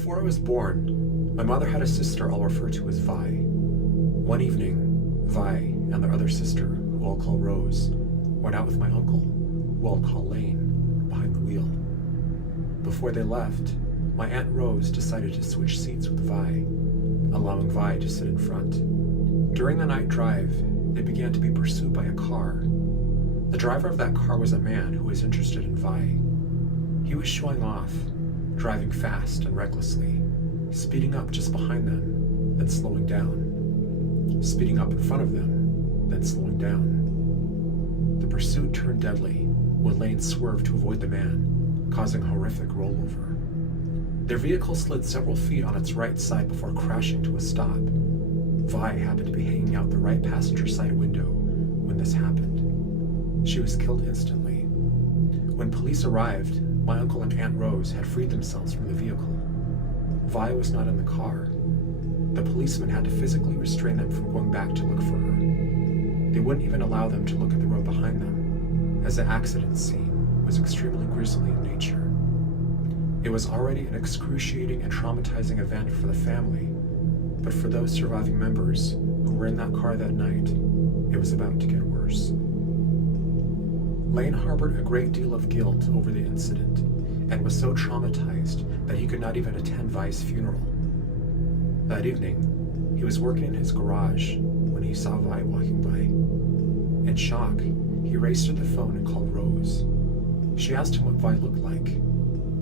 Before I was born, my mother had a sister I'll refer to as Vi. One evening, Vi and their other sister, who I'll call Rose, went out with my uncle, who I'll call Lane, behind the wheel. Before they left, my Aunt Rose decided to switch seats with Vi, allowing Vi to sit in front. During the night drive, they began to be pursued by a car. The driver of that car was a man who was interested in Vi. He was showing off, driving fast and recklessly, speeding up just behind them, then slowing down, speeding up in front of them, then slowing down. The pursuit turned deadly when Lane swerved to avoid the man, causing a horrific rollover. Their vehicle slid several feet on its right side before crashing to a stop. Vi happened to be hanging out the right passenger side window when this happened. She was killed instantly. When police arrived, my uncle and Aunt Rose had freed themselves from the vehicle. Vi was not in the car. The policemen had to physically restrain them from going back to look for her. They wouldn't even allow them to look at the road behind them, as the accident scene was extremely grisly in nature. It was already an excruciating and traumatizing event for the family, but for those surviving members who were in that car that night, it was about to get worse. Lane harbored a great deal of guilt over the incident and was so traumatized that he could not even attend Vi's funeral. That evening, he was working in his garage when he saw Vi walking by. In shock, he raced to the phone and called Rose. She asked him what Vi looked like.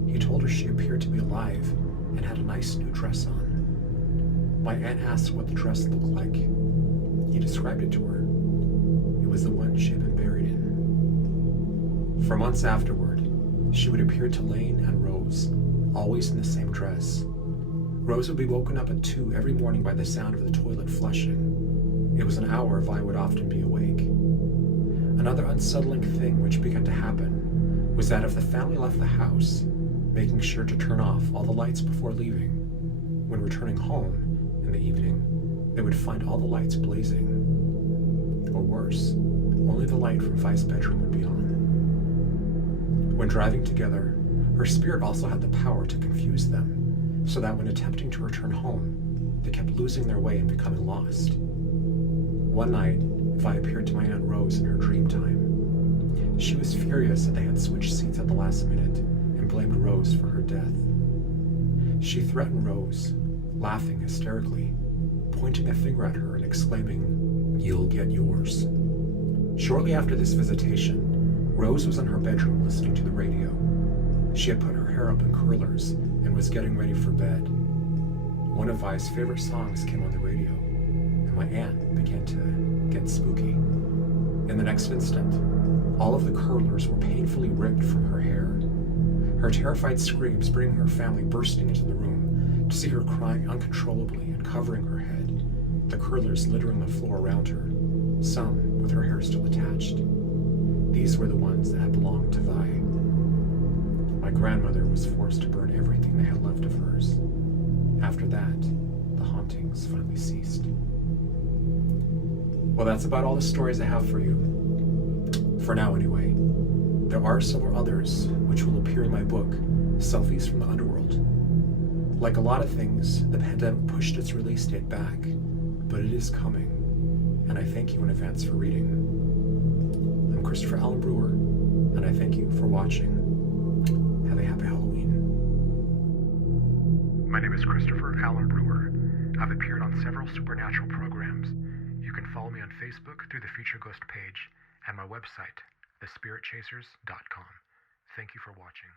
He told her she appeared to be alive and had a nice new dress on. My aunt asked what the dress looked like. He described it to her. It was the one she had been buried in. For months afterward, she would appear to Lane and Rose, always in the same dress. Rose would be woken up at 2 every morning by the sound of the toilet flushing. It was an hour Vi would often be awake. Another unsettling thing which began to happen was that if the family left the house, making sure to turn off all the lights before leaving, when returning home in the evening, they would find all the lights blazing. Or worse, only the light from Vi's bedroom would be on. When driving together, her spirit also had the power to confuse them, so that when attempting to return home, they kept losing their way and becoming lost. One night, Vi appeared to my Aunt Rose in her dream time. She was furious that they had switched seats at the last minute and blamed Rose for her death. She threatened Rose, laughing hysterically, pointing a finger at her and exclaiming, "You'll get yours." Shortly after this visitation, Rose was in her bedroom listening to the radio. She had put her hair up in curlers and was getting ready for bed. One of Vi's favorite songs came on the radio, and my aunt began to get spooky. In the next instant, all of the curlers were painfully ripped from her hair. Her terrified screams bringing her family bursting into the room to see her crying uncontrollably and covering her head, the curlers littering the floor around her, some with her hair still attached. These were the ones that had belonged to Vi. My grandmother was forced to burn everything they had left of hers. After that, the hauntings finally ceased. Well, that's about all the stories I have for you. For now, anyway. There are several others which will appear in my book, Selfies from the Underworld. Like a lot of things, the pandemic pushed its release date back, but it is coming, and I thank you in advance for reading. I'm Christopher Allen Brewer, and I thank you for watching. Have a happy Halloween. My name is Christopher Allen Brewer. I've appeared on several supernatural programs. You can follow me on Facebook through the Future Ghost page and my website, thespiritchasers.com. Thank you for watching.